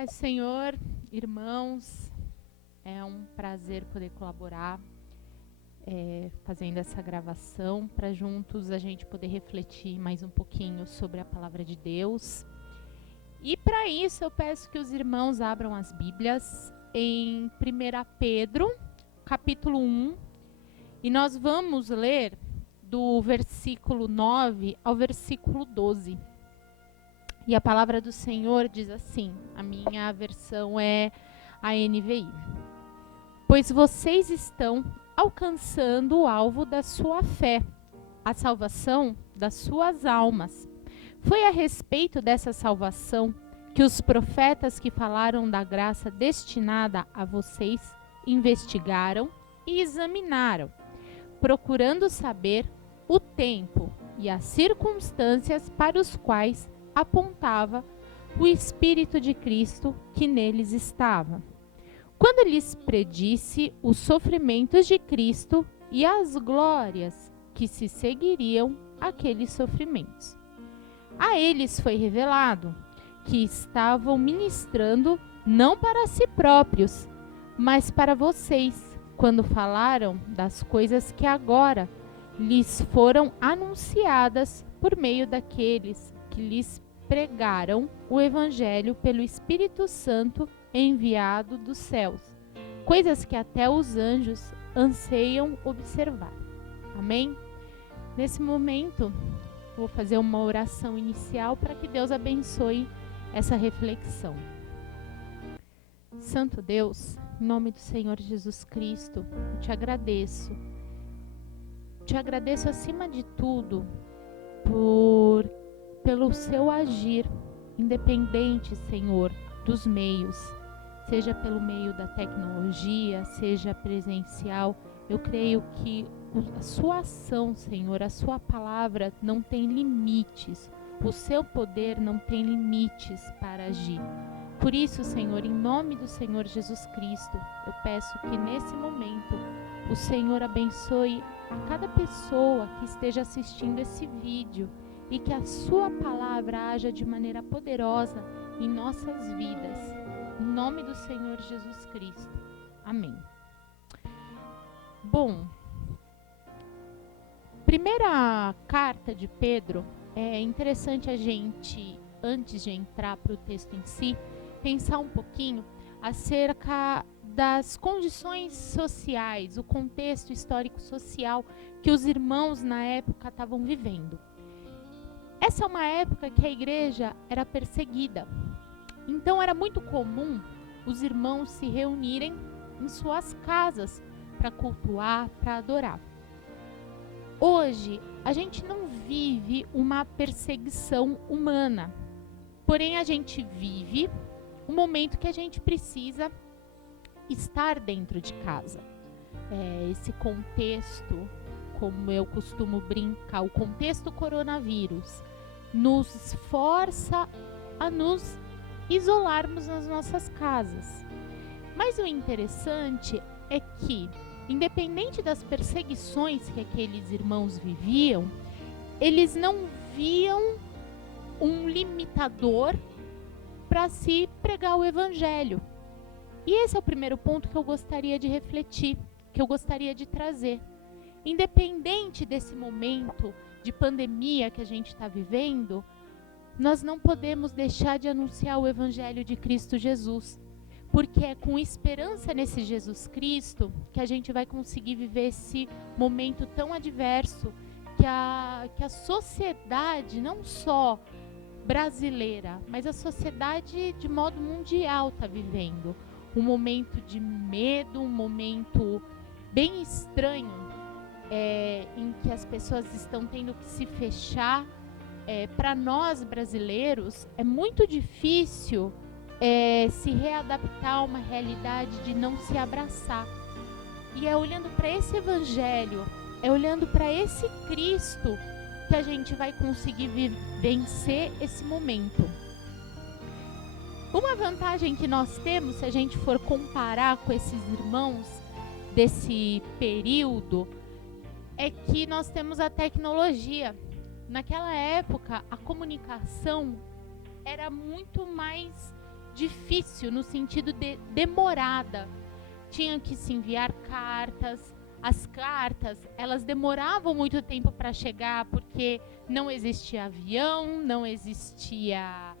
Paz do Senhor, irmãos, é um prazer poder colaborar fazendo essa gravação para juntos a gente poder refletir mais um pouquinho sobre a palavra de Deus. E para isso eu peço que os irmãos abram as Bíblias em 1 Pedro, capítulo 1, e nós vamos ler do versículo 9 ao versículo 12. E a palavra do Senhor diz assim, a minha versão é a NVI. Pois vocês estão alcançando o alvo da sua fé, a salvação das suas almas. Foi a respeito dessa salvação que os profetas que falaram da graça destinada a vocês investigaram e examinaram, procurando saber o tempo e as circunstâncias para os quais apontava o Espírito de Cristo que neles estava. Quando lhes predisse os sofrimentos de Cristo e as glórias que se seguiriam àqueles sofrimentos. A eles foi revelado que estavam ministrando não para si próprios, mas para vocês, quando falaram das coisas que agora lhes foram anunciadas por meio daqueles que lhes pregaram o Evangelho pelo Espírito Santo enviado dos céus, coisas que até os anjos anseiam observar. Amém? Nesse momento, vou fazer uma oração inicial para que Deus abençoe essa reflexão. Santo Deus, em nome do Senhor Jesus Cristo, eu te agradeço. Te agradeço acima de tudo pelo seu agir, independente, Senhor, dos meios, seja pelo meio da tecnologia, seja presencial. Eu creio que a sua ação, Senhor, a sua palavra não tem limites, o seu poder não tem limites para agir. Por isso, Senhor, em nome do Senhor Jesus Cristo, eu peço que nesse momento o Senhor abençoe a cada pessoa que esteja assistindo esse vídeo e que a sua palavra haja de maneira poderosa em nossas vidas. Em nome do Senhor Jesus Cristo. Amém. Bom, primeira carta de Pedro, é interessante a gente, antes de entrar para o texto em si, pensar um pouquinho acerca das condições sociais, o contexto histórico-social que os irmãos na época estavam vivendo. Essa é uma época que a igreja era perseguida. Então era muito comum os irmãos se reunirem em suas casas para cultuar, para adorar. Hoje, a gente não vive uma perseguição humana. Porém, a gente vive um momento que a gente precisa estar dentro de casa. Esse contexto, como eu costumo brincar, o contexto coronavírus, nos força a nos isolarmos nas nossas casas. Mas o interessante é que, independente das perseguições que aqueles irmãos viviam, eles não viam um limitador para se pregar o Evangelho. E esse é o primeiro ponto que eu gostaria de refletir, que eu gostaria de trazer. Independente desse momento de pandemia que a gente está vivendo, nós não podemos deixar de anunciar o Evangelho de Cristo Jesus, porque é com esperança nesse Jesus Cristo que a gente vai conseguir viver esse momento tão adverso que a sociedade, não só brasileira, mas a sociedade de modo mundial está vivendo. Um momento de medo, um momento bem estranho, em que as pessoas estão tendo que se fechar. Para nós brasileiros é muito difícil se readaptar a uma realidade de não se abraçar. E é olhando para esse Evangelho, é olhando para esse Cristo que a gente vai conseguir vencer esse momento. Uma vantagem que nós temos, se a gente for comparar com esses irmãos desse período, é que nós temos a tecnologia. Naquela época, a comunicação era muito mais difícil no sentido de demorada. Tinha que se enviar cartas. As cartas, elas demoravam muito tempo para chegar, porque não existia avião, não existia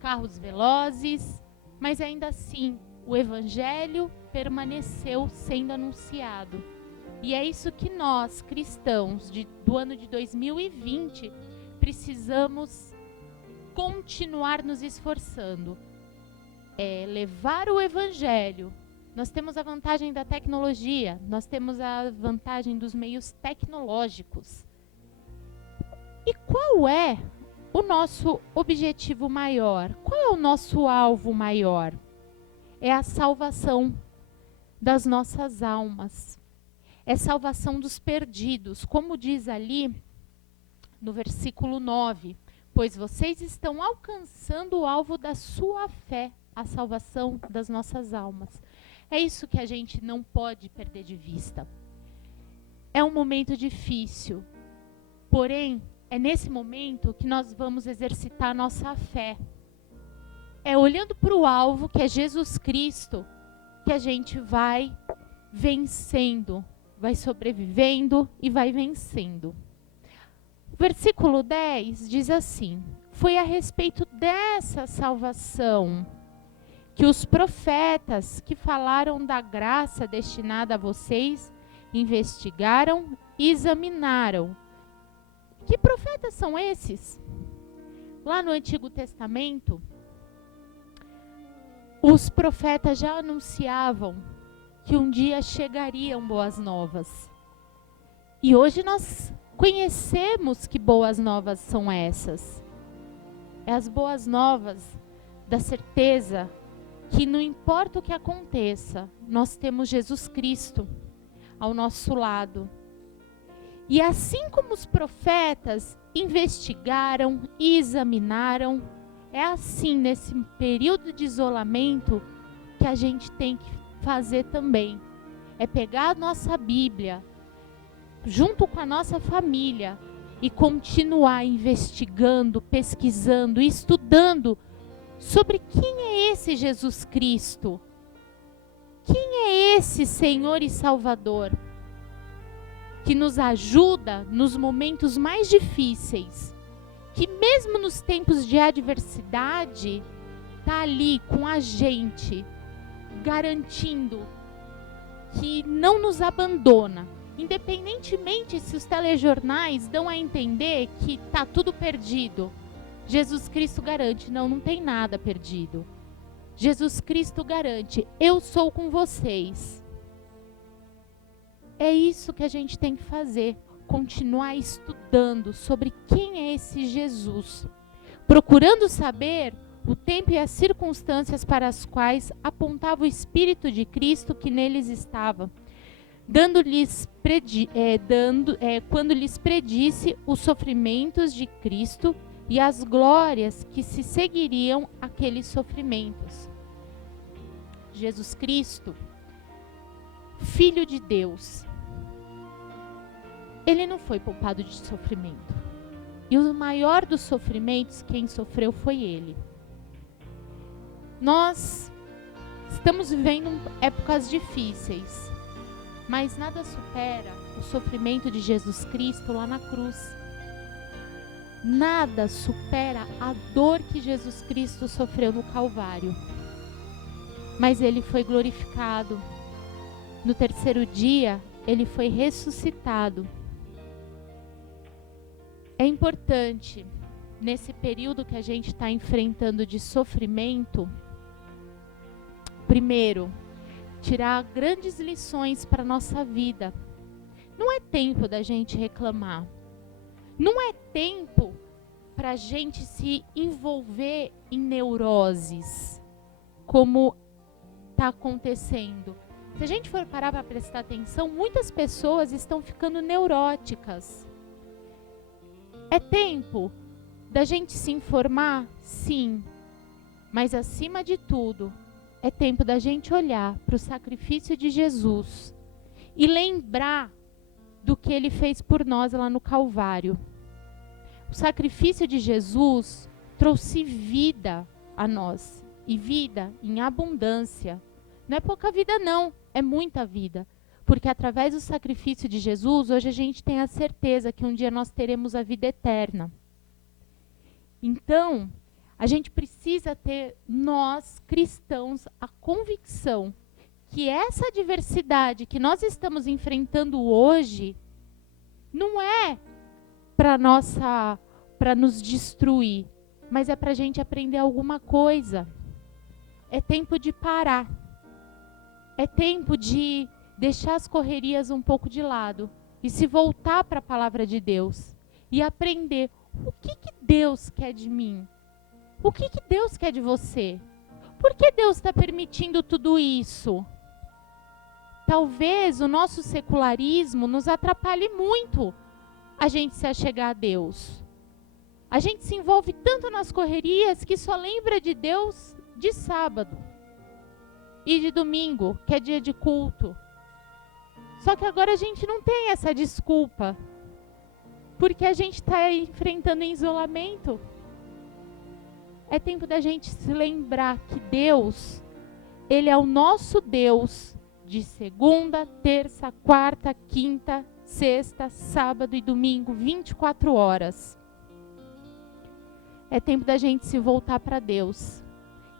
carros velozes, mas ainda assim o evangelho permaneceu sendo anunciado. E é isso que nós, cristãos, do ano de 2020, precisamos continuar nos esforçando. É levar o evangelho. Nós temos a vantagem da tecnologia, nós temos a vantagem dos meios tecnológicos. E qual é o nosso objetivo maior? Qual é o nosso alvo maior? É a salvação das nossas almas. É salvação dos perdidos, como diz ali no versículo 9. Pois vocês estão alcançando o alvo da sua fé, a salvação das nossas almas. É isso que a gente não pode perder de vista. É um momento difícil, porém, é nesse momento que nós vamos exercitar a nossa fé. É olhando para o alvo, que é Jesus Cristo, que a gente vai vencendo, vai sobrevivendo e vai vencendo. O versículo 10 diz assim: foi a respeito dessa salvação que os profetas que falaram da graça destinada a vocês investigaram e examinaram. Que profetas são esses? Lá no Antigo Testamento, os profetas já anunciavam que um dia chegariam boas novas. E hoje nós conhecemos que boas novas são essas. É as boas novas da certeza que não importa o que aconteça, nós temos Jesus Cristo ao nosso lado. E assim como os profetas investigaram e examinaram, é assim nesse período de isolamento que a gente tem que fazer também. É pegar a nossa Bíblia, junto com a nossa família, e continuar investigando, pesquisando, estudando sobre quem é esse Jesus Cristo. Quem é esse Senhor e Salvador que nos ajuda nos momentos mais difíceis, que mesmo nos tempos de adversidade está ali com a gente, garantindo que não nos abandona, independentemente se os telejornais dão a entender que está tudo perdido. Jesus Cristo garante, não tem nada perdido. Jesus Cristo garante, eu sou com vocês. É isso que a gente tem que fazer, continuar estudando sobre quem é esse Jesus, procurando saber o tempo e as circunstâncias para as quais apontava o Espírito de Cristo que neles estava, quando lhes predisse os sofrimentos de Cristo e as glórias que se seguiriam àqueles sofrimentos. Jesus Cristo, Filho de Deus, ele não foi poupado de sofrimento. E o maior dos sofrimentos, quem sofreu foi ele. Nós estamos vivendo épocas difíceis, mas nada supera o sofrimento de Jesus Cristo lá na cruz. Nada supera a dor que Jesus Cristo sofreu no Calvário. Mas ele foi glorificado. No terceiro dia, ele foi ressuscitado. É importante, nesse período que a gente está enfrentando de sofrimento, primeiro, tirar grandes lições para a nossa vida. Não é tempo da gente reclamar. Não é tempo para a gente se envolver em neuroses, como está acontecendo. Se a gente for parar para prestar atenção, muitas pessoas estão ficando neuróticas. É tempo da gente se informar? Sim. Mas acima de tudo, é tempo da gente olhar para o sacrifício de Jesus e lembrar do que ele fez por nós lá no Calvário. O sacrifício de Jesus trouxe vida a nós. e vida em abundância. Não é pouca vida não, é muita vida. Porque através do sacrifício de Jesus, hoje a gente tem a certeza que um dia nós teremos a vida eterna. Então, a gente precisa ter, nós cristãos, a convicção que essa diversidade que nós estamos enfrentando hoje não é para nos destruir, mas é para a gente aprender alguma coisa. É tempo de parar. É tempo de deixar as correrias um pouco de lado e se voltar para a palavra de Deus e aprender o que Deus quer de mim. O que Deus quer de você? Por que Deus está permitindo tudo isso? Talvez o nosso secularismo nos atrapalhe muito a gente se achegar a Deus. A gente se envolve tanto nas correrias que só lembra de Deus de sábado e de domingo, que é dia de culto. Só que agora a gente não tem essa desculpa, porque a gente está enfrentando isolamento. É tempo da gente se lembrar que Deus, Ele é o nosso Deus de segunda, terça, quarta, quinta, sexta, sábado e domingo, 24 horas. É tempo da gente se voltar para Deus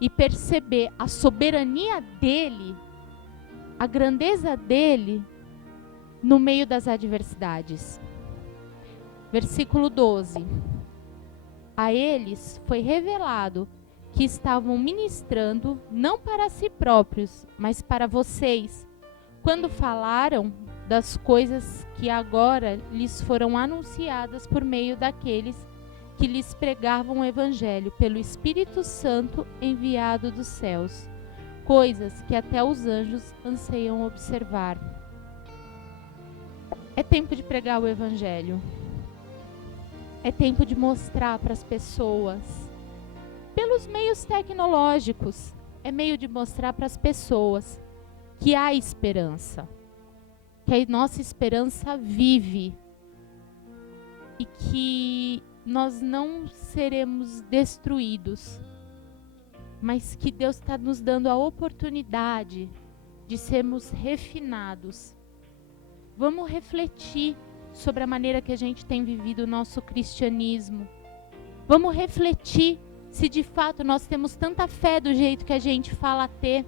e perceber a soberania dEle, a grandeza dEle no meio das adversidades. Versículo 12. A eles foi revelado que estavam ministrando não para si próprios, mas para vocês, quando falaram das coisas que agora lhes foram anunciadas por meio daqueles que lhes pregavam o Evangelho pelo Espírito Santo enviado dos céus, coisas que até os anjos anseiam observar. É tempo de pregar o Evangelho. É tempo de mostrar para as pessoas, pelos meios tecnológicos, é meio de mostrar para as pessoas que há esperança, que a nossa esperança vive e que nós não seremos destruídos, mas que Deus está nos dando a oportunidade de sermos refinados. Vamos refletir sobre a maneira que a gente tem vivido o nosso cristianismo. Vamos refletir se de fato nós temos tanta fé do jeito que a gente fala ter.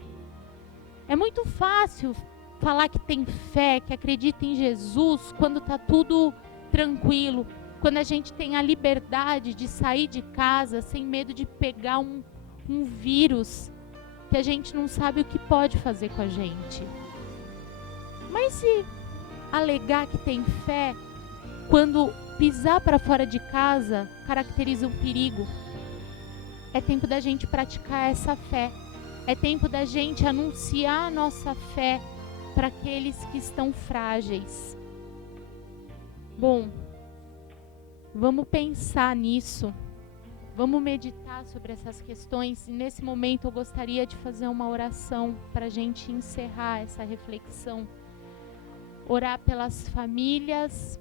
É muito fácil falar que tem fé, que acredita em Jesus quando está tudo tranquilo, quando a gente tem a liberdade de sair de casa sem medo de pegar um vírus que a gente não sabe o que pode fazer com a gente. Mas se alegar que tem fé quando pisar para fora de casa caracteriza um perigo? É tempo da gente praticar essa fé. É tempo da gente anunciar a nossa fé para aqueles que estão frágeis. Bom, vamos pensar nisso. Vamos meditar sobre essas questões. E nesse momento eu gostaria de fazer uma oração para a gente encerrar essa reflexão. Orar pelas famílias,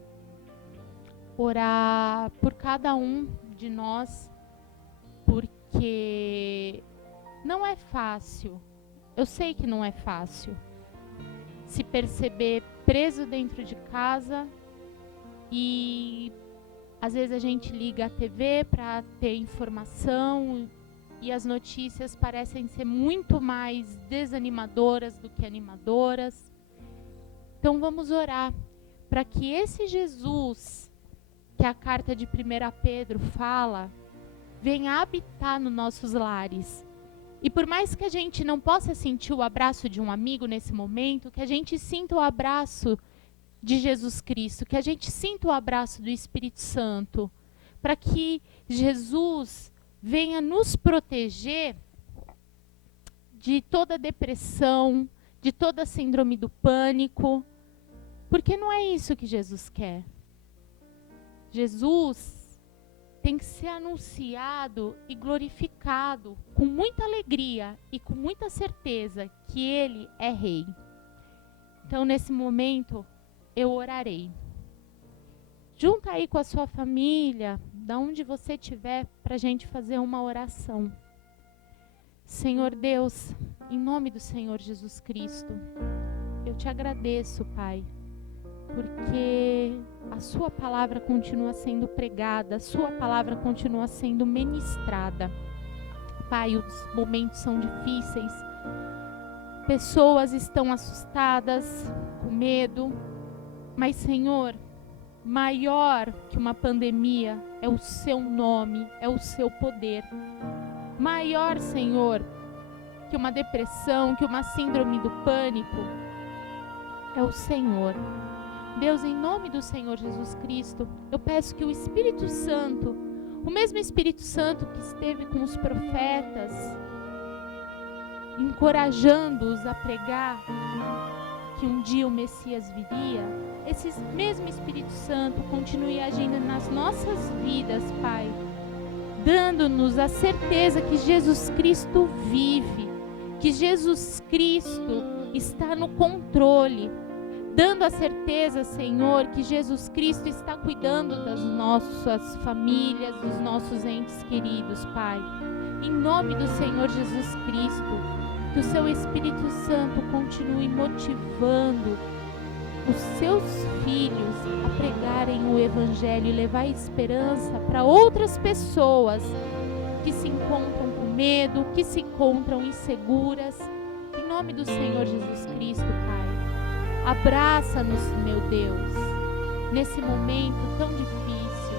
orar por cada um de nós, porque não é fácil. Eu sei que não é fácil se perceber preso dentro de casa e às vezes a gente liga a TV para ter informação e as notícias parecem ser muito mais desanimadoras do que animadoras. Então vamos orar para que esse Jesus que a carta de 1 Pedro fala venha habitar nos nossos lares. E por mais que a gente não possa sentir o abraço de um amigo nesse momento, que a gente sinta o abraço de Jesus Cristo, que a gente sinta o abraço do Espírito Santo, para que Jesus venha nos proteger de toda depressão, de toda síndrome do pânico, porque não é isso que Jesus quer. Jesus tem que ser anunciado e glorificado com muita alegria e com muita certeza que Ele é Rei. Então, nesse momento, eu orarei. Junta aí com a sua família, da onde você estiver, para a gente fazer uma oração. Senhor Deus, em nome do Senhor Jesus Cristo, eu te agradeço, Pai, porque a sua palavra continua sendo pregada, a sua palavra continua sendo ministrada. Pai, os momentos são difíceis, pessoas estão assustadas, com medo, mas, Senhor, maior que uma pandemia é o seu nome, é o seu poder. Maior, Senhor, que uma depressão, que uma síndrome do pânico, é o Senhor. Deus, em nome do Senhor Jesus Cristo, eu peço que o Espírito Santo, o mesmo Espírito Santo que esteve com os profetas, encorajando-os a pregar que um dia o Messias viria, esse mesmo Espírito Santo continue agindo nas nossas vidas, Pai, dando-nos a certeza que Jesus Cristo vive, que Jesus Cristo está no controle, dando a certeza, Senhor, que Jesus Cristo está cuidando das nossas famílias, dos nossos entes queridos, Pai. Em nome do Senhor Jesus Cristo, que o seu Espírito Santo continue motivando os seus filhos a pregarem o Evangelho e levar esperança para outras pessoas que se encontram com medo, que se encontram inseguras. Em nome do Senhor Jesus Cristo, Pai, abraça-nos, meu Deus, nesse momento tão difícil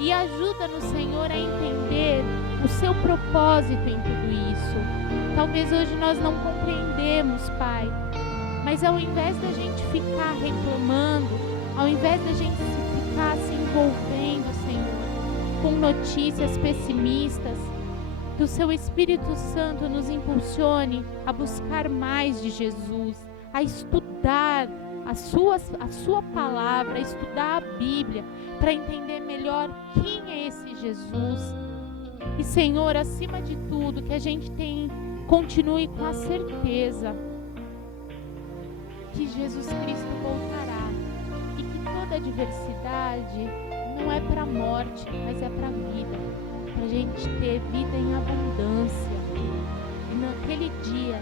e ajuda-nos, Senhor, a entender o seu propósito em tudo isso. Talvez hoje nós não compreendemos, Pai, mas ao invés da gente ficar reclamando, ao invés da gente ficar se envolvendo, Senhor, com notícias pessimistas, que o seu Espírito Santo nos impulsione a buscar mais de Jesus, a estudar a sua palavra, a estudar a Bíblia, para entender melhor quem é esse Jesus. E, Senhor, acima de tudo, que a gente continue com a certeza que Jesus Cristo voltará e que toda adversidade não é para a morte, mas é para a vida, para a gente ter vida em abundância e naquele dia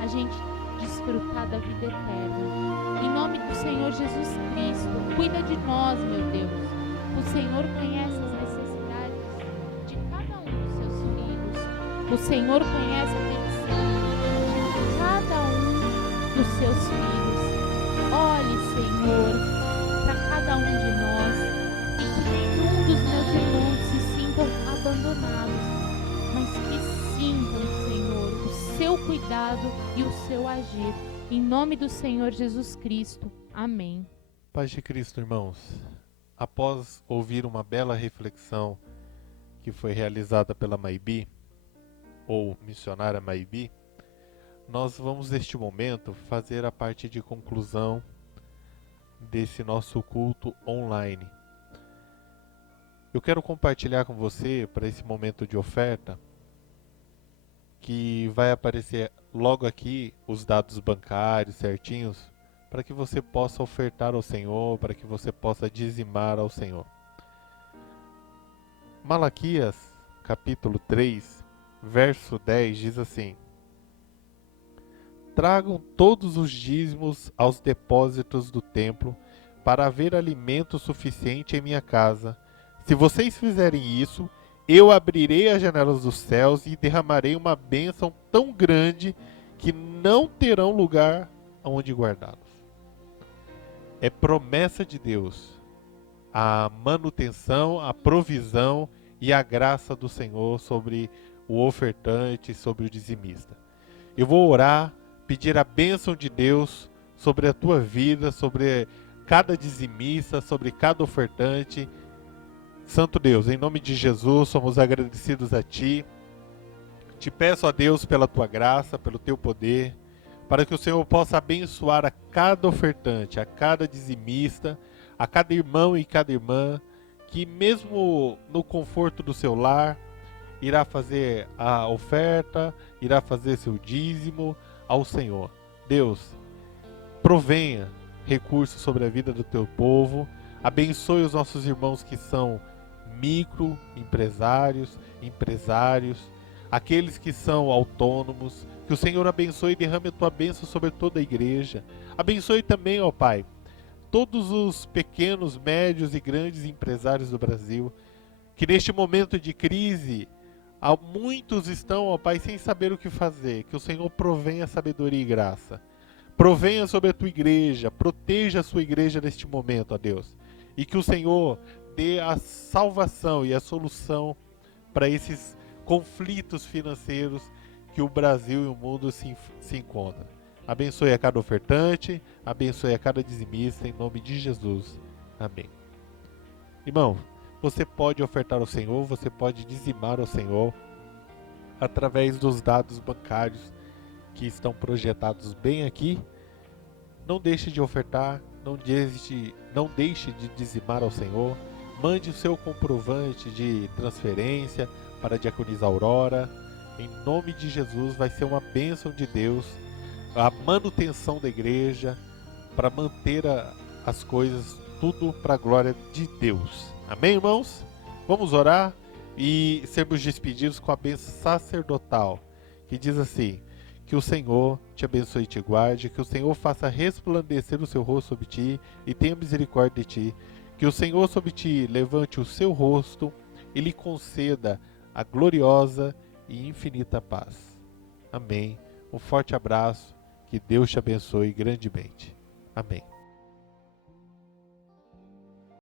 a gente desfrutar da vida eterna. Em nome do Senhor Jesus Cristo, cuida de nós, meu Deus. O Senhor conhece as necessidades de cada um dos seus filhos. O Senhor conhece a necessidade de cada um dos seus filhos. Olhe, Senhor, para cada um de nós e que nenhum dos meus irmãos se sintam abandonados, mas que sintam, Senhor, o seu cuidado e o seu agir. Em nome do Senhor Jesus Cristo. Amém. Paz de Cristo, irmãos. Após ouvir uma bela reflexão que foi realizada pela Maybi, ou missionária Maybi, nós vamos neste momento fazer a parte de conclusão desse nosso culto online. Eu quero compartilhar com você, para esse momento de oferta, que vai aparecer logo aqui os dados bancários certinhos, para que você possa ofertar ao Senhor, para que você possa dizimar ao Senhor. Malaquias, capítulo 3, verso 10, diz assim: tragam todos os dízimos aos depósitos do templo, para haver alimento suficiente em minha casa. Se vocês fizerem isso, eu abrirei as janelas dos céus e derramarei uma bênção tão grande que não terão lugar onde guardá-los. É promessa de Deus a manutenção, a provisão e a graça do Senhor sobre o ofertante, sobre o dizimista. Eu vou orar, pedir a bênção de Deus sobre a tua vida, sobre cada dizimista, sobre cada ofertante. Santo Deus, em nome de Jesus, somos agradecidos a Ti. Te peço a Deus pela Tua graça, pelo Teu poder, para que o Senhor possa abençoar a cada ofertante, a cada dizimista, a cada irmão e cada irmã, que mesmo no conforto do seu lar, irá fazer a oferta, irá fazer seu dízimo ao Senhor. Deus, provenha recursos sobre a vida do Teu povo, abençoe os nossos irmãos que são microempresários, empresários, aqueles que são autônomos, que o Senhor abençoe e derrame a tua bênção sobre toda a igreja. Abençoe também, ó Pai, todos os pequenos, médios e grandes empresários do Brasil, que neste momento de crise, muitos estão, ó Pai, sem saber o que fazer. Que o Senhor provenha sabedoria e graça. Provenha sobre a tua igreja, proteja a sua igreja neste momento, ó Deus. E que o Senhor dê a salvação e a solução para esses conflitos financeiros que o Brasil e o mundo se encontram. Abençoe a cada ofertante, abençoe a cada dizimista, em nome de Jesus. Amém. Irmão, você pode ofertar ao Senhor, você pode dizimar ao Senhor através dos dados bancários que estão projetados bem aqui. Não deixe de ofertar, não deixe de dizimar ao Senhor. Mande o seu comprovante de transferência para a Diaconisa Aurora. Em nome de Jesus, vai ser uma bênção de Deus a manutenção da igreja, para manter as coisas, tudo para a glória de Deus. Amém, irmãos? Vamos orar e sermos despedidos com a bênção sacerdotal, que diz assim: que o Senhor te abençoe e te guarde, que o Senhor faça resplandecer o seu rosto sobre ti e tenha misericórdia de ti, que o Senhor sobre ti levante o seu rosto e lhe conceda a gloriosa e infinita paz. Amém. Um forte abraço, que Deus te abençoe grandemente. Amém.